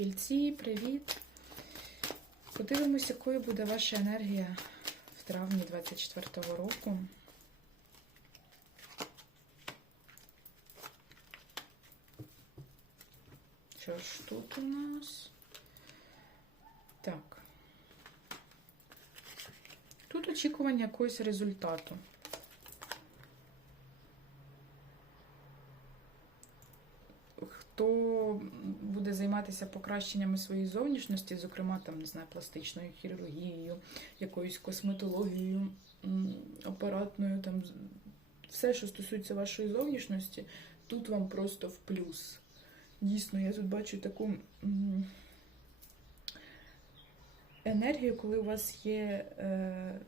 Тільці, привіт! Подивимось, якою буде ваша енергія в травні 24-го року. Що ж тут у нас? Так. Тут очікування якогось результату. Хто буде займатися покращеннями своєї зовнішності, зокрема, там, не знаю, пластичною хірургією, якоюсь косметологією, апаратною, там, все, що стосується вашої зовнішності, тут вам просто в плюс. Дійсно, я тут бачу таку енергію, коли у вас є е,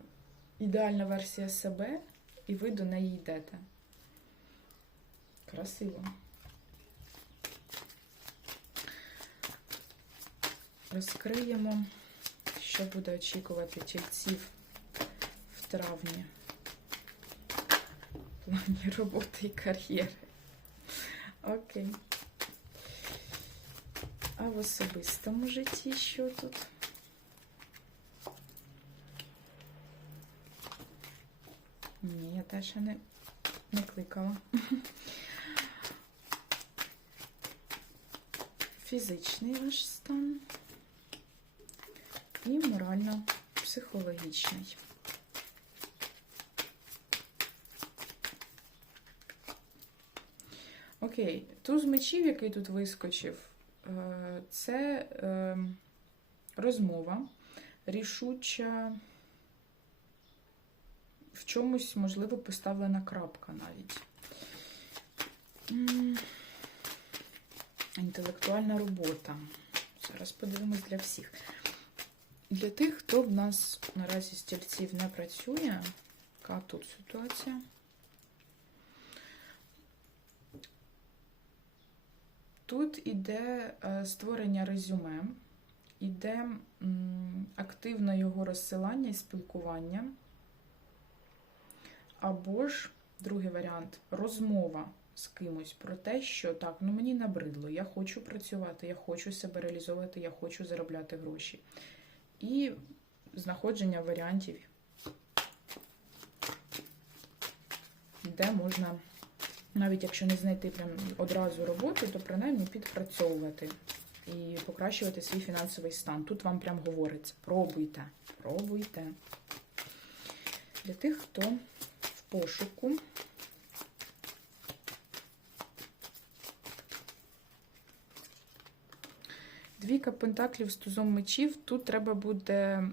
ідеальна версія себе, і ви до неї йдете. Красиво. Розкриємо, що буде очікувати тільців в травні в плані роботи і кар'єри. Окей. А в особистому житті що тут? Ні, я теж не, не кликала. Фізичний ваш стан і морально-психологічний. Окей, туз мечів, який тут вискочив, е, це е, розмова, рішуча, в чомусь, можливо, поставлена крапка навіть. Інтелектуальна робота. Зараз подивимось для всіх. Для тих, хто в нас наразі з тільців не працює, яка тут ситуація? Тут іде е, створення резюме, іде активне його розсилання і спілкування. Або ж, другий варіант, розмова з кимось про те, що так, ну мені набридло, я хочу працювати, я хочу себе реалізовувати, я хочу заробляти гроші. І знаходження варіантів, де можна, навіть якщо не знайти прям одразу роботу, то принаймні підпрацьовувати і покращувати свій фінансовий стан. Тут вам прям говориться: пробуйте, пробуйте. Для тих, хто в пошуку. Двійка пентаклів з тузом мечів. Тут треба буде е,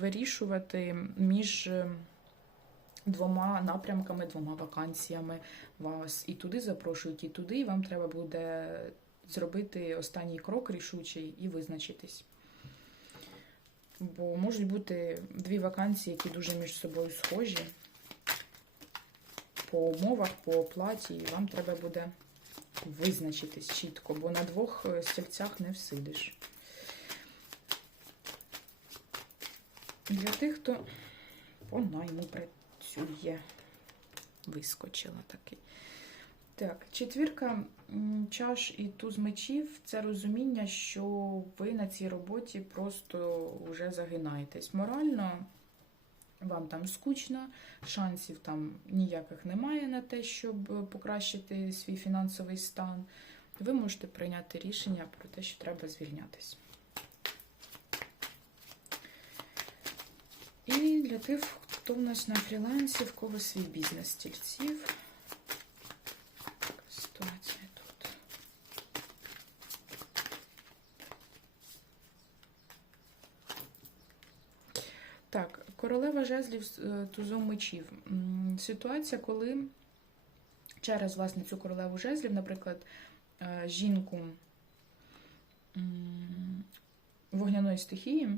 вирішувати між е, двома напрямками, двома вакансіями вас. І туди запрошують, і туди. І вам треба буде зробити останній крок рішучий і визначитись. Бо можуть бути дві вакансії, які дуже між собою схожі по умовах, по оплаті, і вам треба буде визначитись чітко, бо на двох е, стільцях не всидиш. Для тих, хто по найму працює, вискочила таки. Так, четвірка чаш і туз мечів це розуміння, що ви на цій роботі просто вже загинаєтесь. Морально вам там скучно, шансів там ніяких немає на те, щоб покращити свій фінансовий стан. Ви можете прийняти рішення про те, що треба звільнятись. І для тих, хто в нас на фрілансі, в кого свій бізнес стільців. Ситуація тут. Так, королева жезлів з е, тузом мечів. Ситуація, коли через власне цю королеву жезлів, наприклад, е, жінку вогняної стихії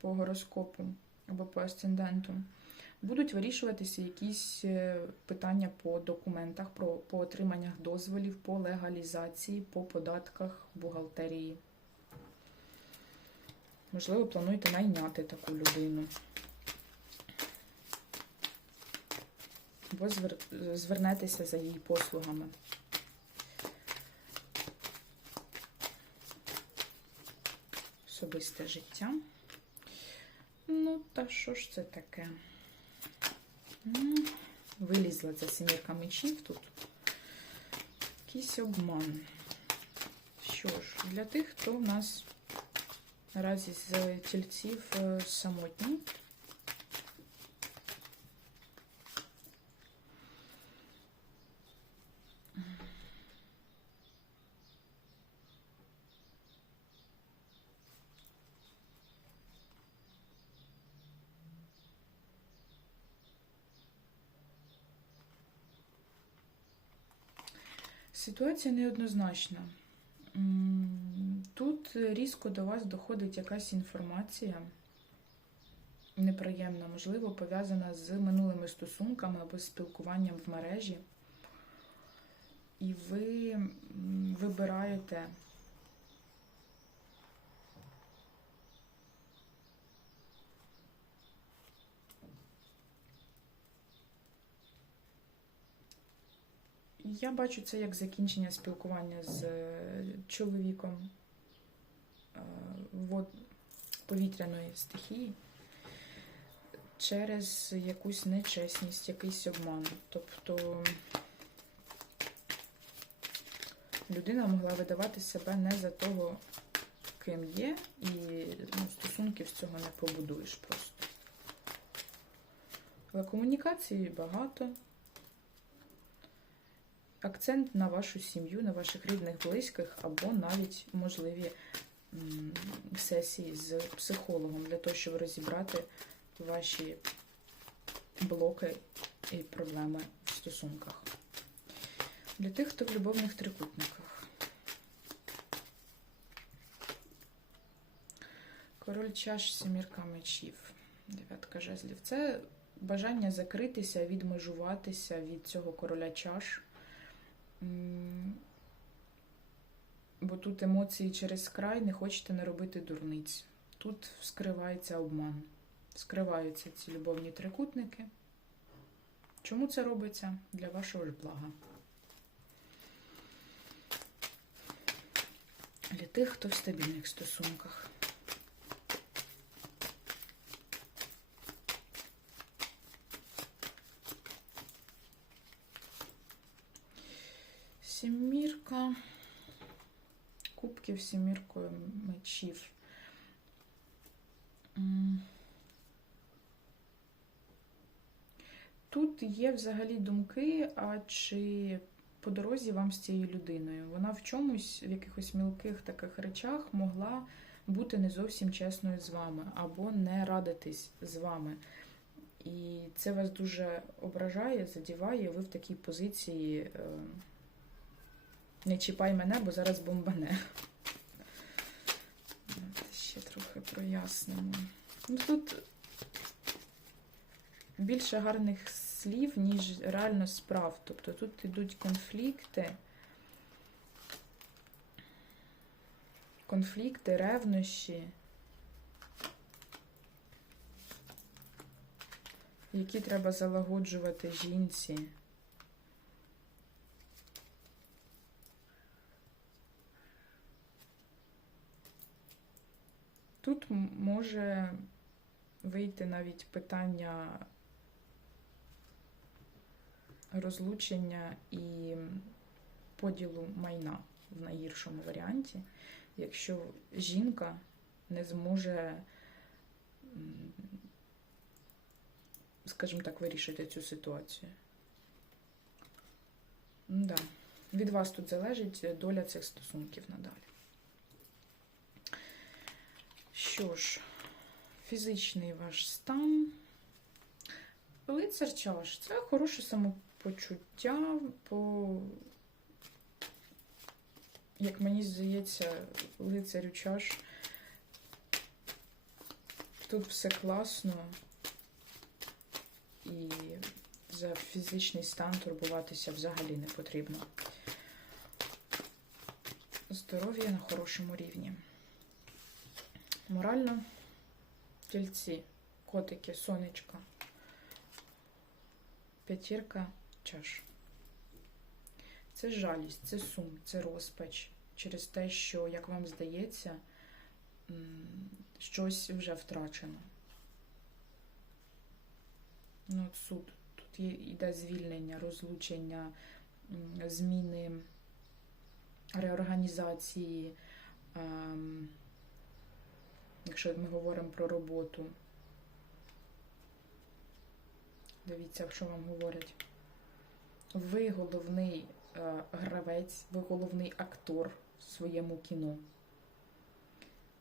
по гороскопу або по асценденту, будуть вирішуватися якісь е, питання по документах, про, по отриманнях дозволів, по легалізації, по податках, бухгалтерії. Можливо, плануєте найняти таку людину. Або звернетеся за її послугами. особисте життя. Ну, та що ж це таке? Вилізла ця сімірка мечів тут. Якийсь обман. Що ж, для тих, хто в нас наразі з тільців е, самотній. Ситуація неоднозначна. Тут різко до вас доходить якась інформація неприємна, можливо, пов'язана з минулими стосунками або спілкуванням в мережі. І ви вибираєте Я бачу це як закінчення спілкування з е, чоловіком е, повітряної стихії через якусь нечесність, якийсь обман. Тобто людина могла видавати себе не за того, ким є, і ну, стосунків з цього не побудуєш просто. Але комунікації багато акцент на вашу сім'ю, на ваших рідних, близьких, або навіть можливі сесії з психологом для того, щоб розібрати ваші блоки і проблеми в стосунках. Для тих, хто в любовних трикутниках. Король чаш, семірка мечів, дев'ятка жезлів. Це бажання закритися, відмежуватися від цього короля чаш. Бо тут емоції через край, не хочете не робити дурниць. Тут скривається обман, скриваються ці любовні трикутники. Чому це робиться? Для вашого ж блага. Для тих, хто в стабільних стосунках. Сімірка кубків, сіміркою мечів. Тут є взагалі думки, а чи по дорозі вам з цією людиною. Вона в чомусь, в якихось мілких таких речах могла бути не зовсім чесною з вами, або не радитись з вами. І це вас дуже ображає, задіває, ви в такій позиції. Не чіпай мене, бо зараз бомбане. Ще трохи прояснимо. Ну, тут більше гарних слів, ніж реально справ. Тобто тут йдуть конфлікти. Конфлікти, ревнощі, які треба залагоджувати жінці. Тут може вийти навіть питання розлучення і поділу майна в найгіршому варіанті, якщо жінка не зможе, скажімо так, вирішити цю ситуацію. Да. Від вас тут залежить доля цих стосунків надалі. Що ж, фізичний ваш стан. Лицар чаш це хороше самопочуття, по, як мені здається, лицарю чаш. Тут все класно. І за фізичний стан турбуватися взагалі не потрібно. Здоров'я на хорошому рівні. Морально тільці, котики, сонечка, п'ятірка чаш. Це жалість, це сум, це розпач через те, що, як вам здається, щось вже втрачено. Ну, суд. Тут йде звільнення, розлучення, зміни, реорганізації. ем, Якщо ми говоримо про роботу. Дивіться, що вам говорять. Ви головний е, гравець, ви головний актор в своєму кіно.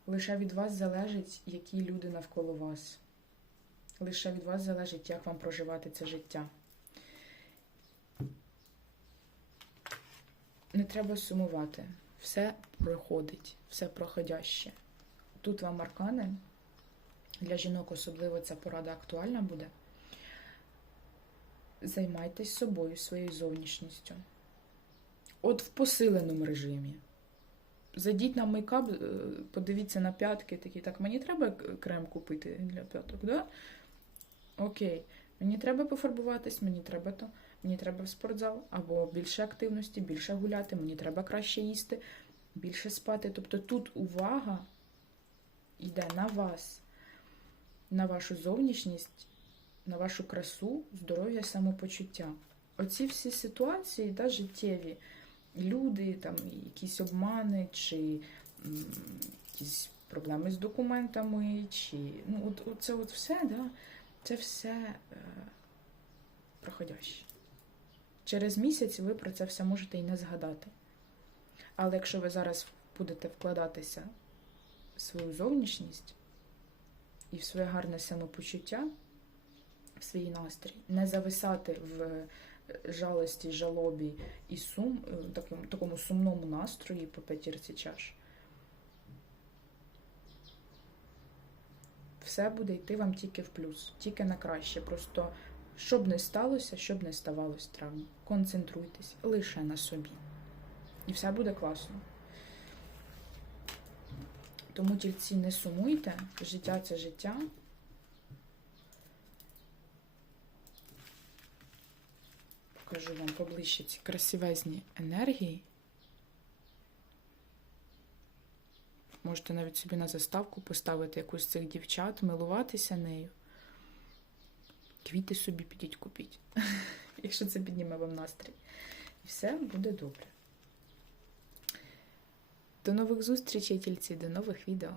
Лише від вас залежить, які люди навколо вас. Лише від вас залежить, як вам проживати це життя. Не треба сумувати. Все проходить, все проходяще. Тут вам аркани. Для жінок особливо ця порада актуальна буде. Займайтесь собою, своєю зовнішністю. От в посиленому режимі. Зайдіть на мейкап, е, подивіться на п'ятки, такі, так, мені треба крем купити для п'яток, да? Окей. Мені треба пофарбуватись, мені треба то, мені треба в спортзал, або більше активності, більше гуляти, мені треба краще їсти, більше спати. Тобто тут увага йде на вас, на вашу зовнішність, на вашу красу, здоров'я, самопочуття. Оці всі ситуації, да, життєві, люди, там, якісь обмани, чи м, якісь проблеми з документами, чи ну, от, от це от все, да, це все е, проходяще. Через місяць ви про це все можете і не згадати. Але якщо ви зараз будете вкладатися в свою зовнішність і в своє гарне самопочуття, в свій настрій, не зависати в е, жалості, жалобі і сум, е, такому, такому сумному настрої по п'ятірці чаш. Все буде йти вам тільки в плюс, тільки на краще. Просто щоб не сталося, щоб не ставалось травм. Концентруйтесь лише на собі. І все буде класно. Тому тільці не сумуйте, життя це життя. Покажу вам поближче ці красивезні енергії. Можете навіть собі на заставку поставити якусь з цих дівчат, милуватися нею. Квіти собі підіть купіть, якщо це підніме вам настрій. І все буде добре. До нових зустрічей, тільці, до нових відео.